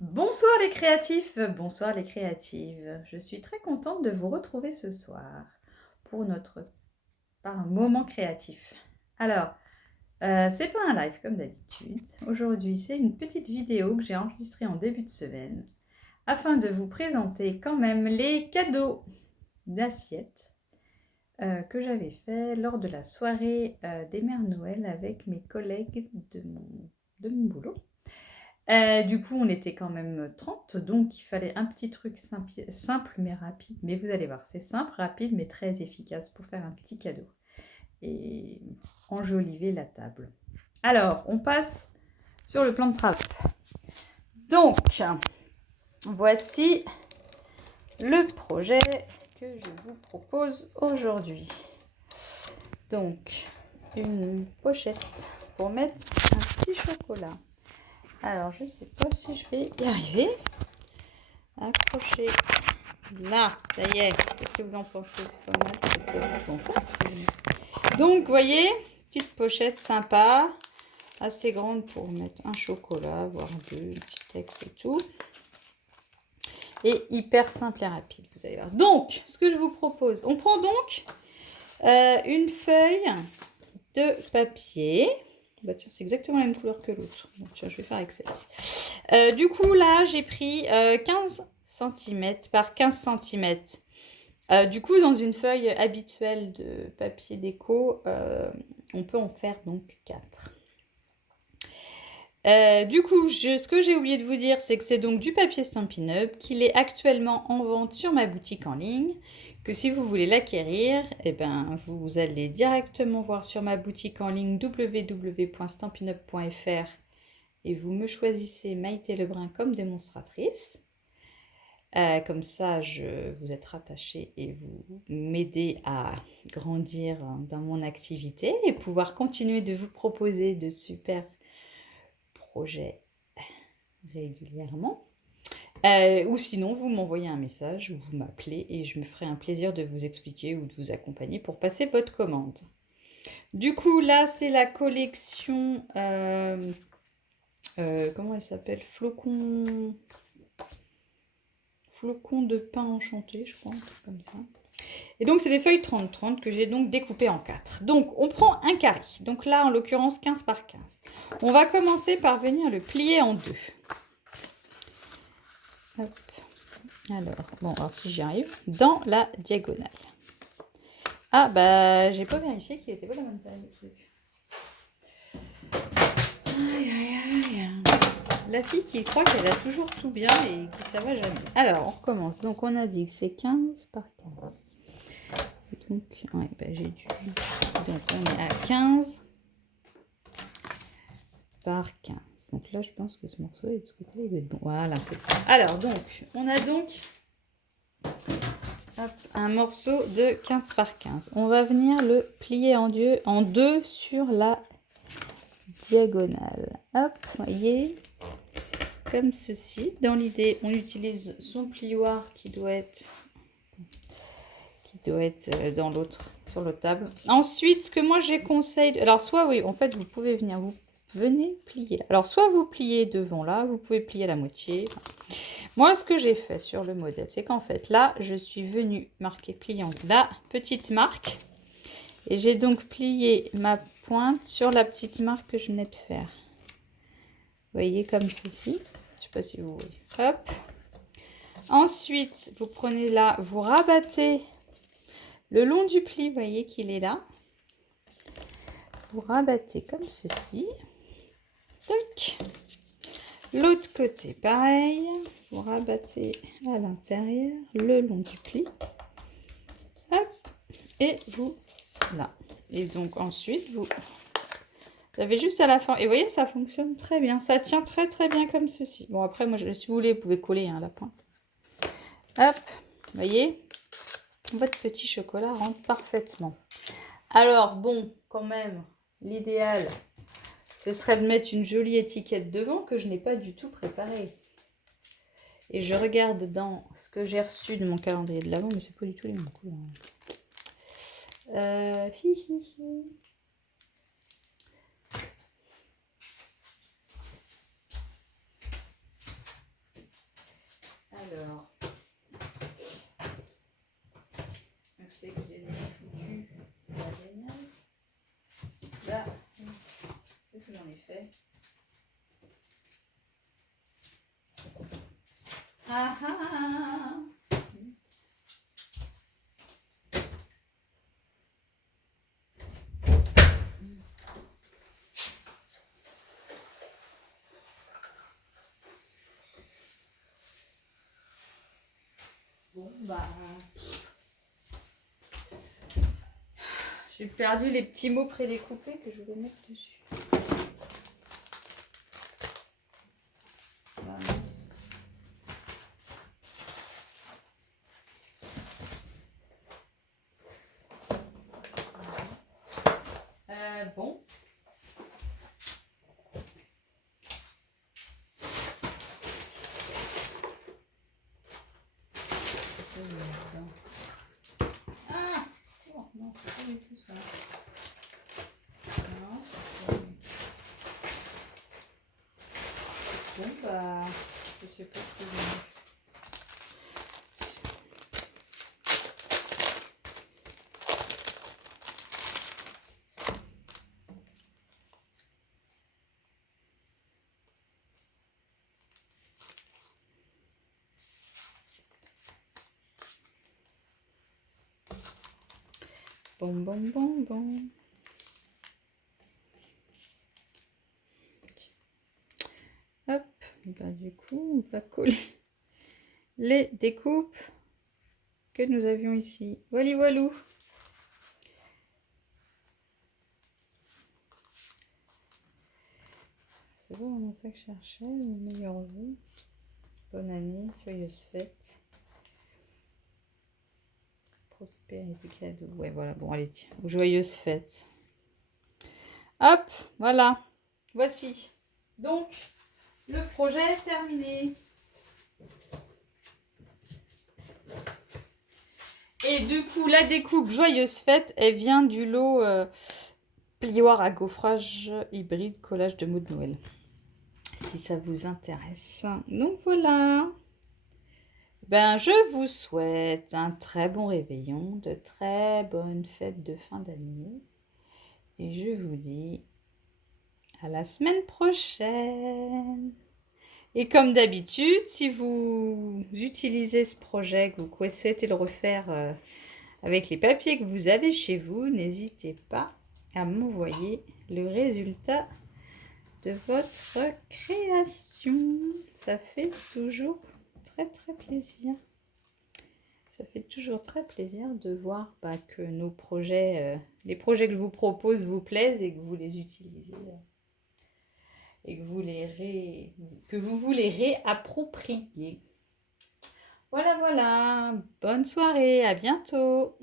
Bonsoir les créatifs, bonsoir les créatives. Je suis très contente de vous retrouver ce soir pour un moment créatif. Alors, c'est pas un live comme d'habitude. Aujourd'hui, c'est une petite vidéo que j'ai enregistrée en début de semaine afin de vous présenter quand même les cadeaux d'assiettes que j'avais fait lors de la soirée des Mères Noël avec mes collègues de mon boulot. Du coup, on était quand même 30, donc il fallait un petit truc simple mais rapide. Mais vous allez voir, c'est simple, rapide mais très efficace pour faire un petit cadeau et enjoliver la table. Alors, on passe sur le plan de travail. Donc, voici le projet que je vous propose aujourd'hui. Donc, une pochette pour mettre un petit chocolat. Alors, je ne sais pas si je vais y arriver. Accrocher. Là, ça y est. Qu'est-ce que vous en pensez? C'est pas mal. Donc, vous voyez, petite pochette sympa, assez grande pour mettre un chocolat, voire deux, un petit texte et tout. Et hyper simple et rapide, vous allez voir. Donc, ce que je vous propose, on prend donc une feuille de papier. Bah tiens, c'est exactement la même couleur que l'autre. Donc, tiens, je vais faire avec celle-ci. Du coup, là, j'ai pris 15 cm par 15 cm. Du coup, dans une feuille habituelle de papier déco, on peut en faire donc 4. Du coup, ce que j'ai oublié de vous dire, c'est que c'est donc du papier Stampin' Up, qu'il est actuellement en vente sur ma boutique en ligne, que si vous voulez l'acquérir, eh ben, vous allez directement voir sur ma boutique en ligne www.stampinup.fr et vous me choisissez Maïté Lebrun comme démonstratrice. Comme ça, vous êtes rattaché et vous m'aidez à grandir dans mon activité et pouvoir continuer de vous proposer de super projets régulièrement. Ou sinon, vous m'envoyez un message ou vous m'appelez et je me ferai un plaisir de vous expliquer ou de vous accompagner pour passer votre commande. Du coup, là, c'est la collection... comment elle s'appelle? Flocon de pain enchanté, je crois, un truc comme ça. Et donc, c'est des feuilles 30-30 que j'ai donc découpées en 4. Donc, on prend un carré. Donc là, en l'occurrence, 15 par 15. On va commencer par venir le plier en deux. Hop. Alors si j'y arrive, dans la diagonale. Ah, bah, j'ai pas vérifié qu'il était pas la même taille, le truc. Aïe, aïe, aïe. La fille qui croit qu'elle a toujours tout bien et que ça va jamais. Alors, on recommence. Donc, on a dit que c'est 15 par 15. Donc, ouais, bah, j'ai dû... Donc, on est à 15 par 15. Donc là, je pense que ce morceau est de ce côté, il va être bon. Voilà, c'est ça. Alors, donc, on a donc un morceau de 15 par 15. On va venir le plier en deux sur la diagonale. Hop, voyez, comme ceci. Dans l'idée, on utilise son plioir qui doit être dans l'autre, sur l'autre table. Ensuite, ce que moi j'ai conseillé, alors soit oui, en fait, vous pouvez venir, vous venez plier. Alors soit vous pliez devant là, vous pouvez plier la moitié. Moi, ce que j'ai fait sur le modèle, c'est qu'en fait, là, je suis venue marquer pliant la petite marque. Et j'ai donc plié ma pointe sur la petite marque que je venais de faire. Vous voyez, comme ceci. Je ne sais pas si vous voyez. Hop. Ensuite, vous prenez là, vous rabattez le long du pli. Vous voyez qu'il est là. Vous rabattez comme ceci. Tac. L'autre côté, pareil. Vous rabattez à l'intérieur, le long du pli. Hop. Et vous, là. Et donc, ensuite, vous avez juste à la fin. Et vous voyez, ça fonctionne très bien. Ça tient très, très bien comme ceci. Bon, après, moi, si vous voulez, vous pouvez coller hein, la pointe. Hop. Vous voyez, votre petit chocolat rentre parfaitement. Alors, bon, quand même, l'idéal, ce serait de mettre une jolie étiquette devant que je n'ai pas du tout préparée. Et je regarde dans ce que j'ai reçu de mon calendrier de l'Avent, mais c'est pas du tout les mêmes couleurs. Alors, je sais que je les ai foutus. Pas génial. Là, qu'est-ce que j'en ai fait? Ah ah! Bon, bah. J'ai perdu les petits mots prédécoupés que je vais mettre dessus. Ah, mince. Bon. Ah! Oh, non, c'est pas du tout ça. Non, c'est pas... Bon, bah, je sais pas ce que je vais. Bon, bon, bon, bon. Hop, bah, du coup, on va coller les découpes que nous avions ici. Voilà, voilou. C'est vraiment ça que je cherchais, le meilleur vœu. Bonne année, joyeuse fête. Prospérité, cadeau. Ouais, voilà, bon, allez, tiens. Joyeuse fête. Hop, voilà. Voici. Donc, le projet est terminé. Et du coup, la découpe joyeuse fête, elle vient du lot plioir à gaufrage hybride collage de mots de Noël. Si ça vous intéresse. Donc voilà. Ben, je vous souhaite un très bon réveillon, de très bonnes fêtes de fin d'année. Et je vous dis à la semaine prochaine. Et comme d'habitude, si vous utilisez ce projet, que vous souhaitez le refaire avec les papiers que vous avez chez vous, n'hésitez pas à m'envoyer le résultat de votre création. Ça fait toujours très plaisir. Ça fait toujours très plaisir de voir que nos projets, les projets que je vous propose vous plaisent et que vous les utilisez et que vous vous les réappropriez. Voilà, bonne soirée, à bientôt.